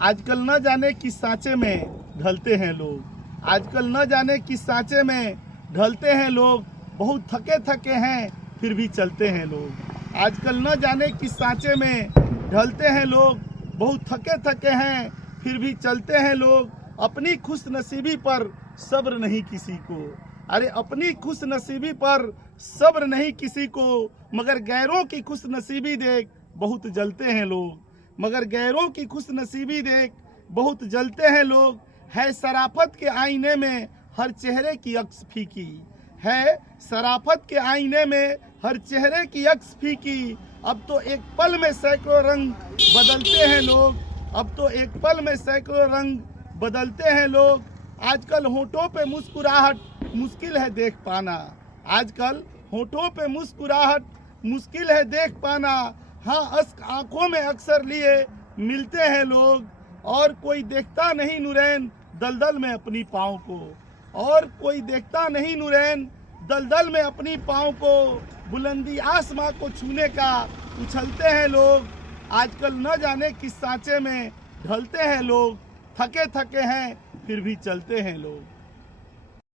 आजकल न जाने किस सांचे में ढलते हैं लोग। आजकल न जाने किस सांचे में ढलते हैं लोग। बहुत थके थके हैं फिर भी चलते हैं लोग। आजकल न जाने किस सांचे में ढलते हैं लोग। बहुत थके थके हैं फिर भी चलते हैं लोग। अपनी खुश नसीबी पर सब्र नहीं किसी को। अरे अपनी खुश नसीबी पर सब्र नहीं किसी को। मगर गैरों की खुश नसीबी देख बहुत जलते हैं लोग। मगर गैरों की खुश नसीबी देख बहुत जलते हैं लोग। है शराफत के आईने में हर चेहरे की अक्स फीकी। है शराफत के आईने में हर चेहरे की अक्स फीकी। अब तो एक पल में सैकड़ों रंग बदलते हैं लोग। अब तो एक पल में सैकड़ों रंग बदलते हैं लोग। आजकल होठों पे मुस्कुराहट मुश्किल है देख पाना। आजकल होठों पे मुस्कुराहट मुश्किल है देख पाना। हाँ आंखों में अक्सर लिए मिलते हैं लोग। और कोई देखता नहीं नूरैन दलदल में अपनी पाँव को। और कोई देखता नहीं नूरैन दलदल में अपनी पाँव को। बुलंदी आसमां को छूने का उछलते हैं लोग। आजकल न जाने किस सांचे में ढलते हैं लोग। थके थके हैं फिर भी चलते हैं लोग।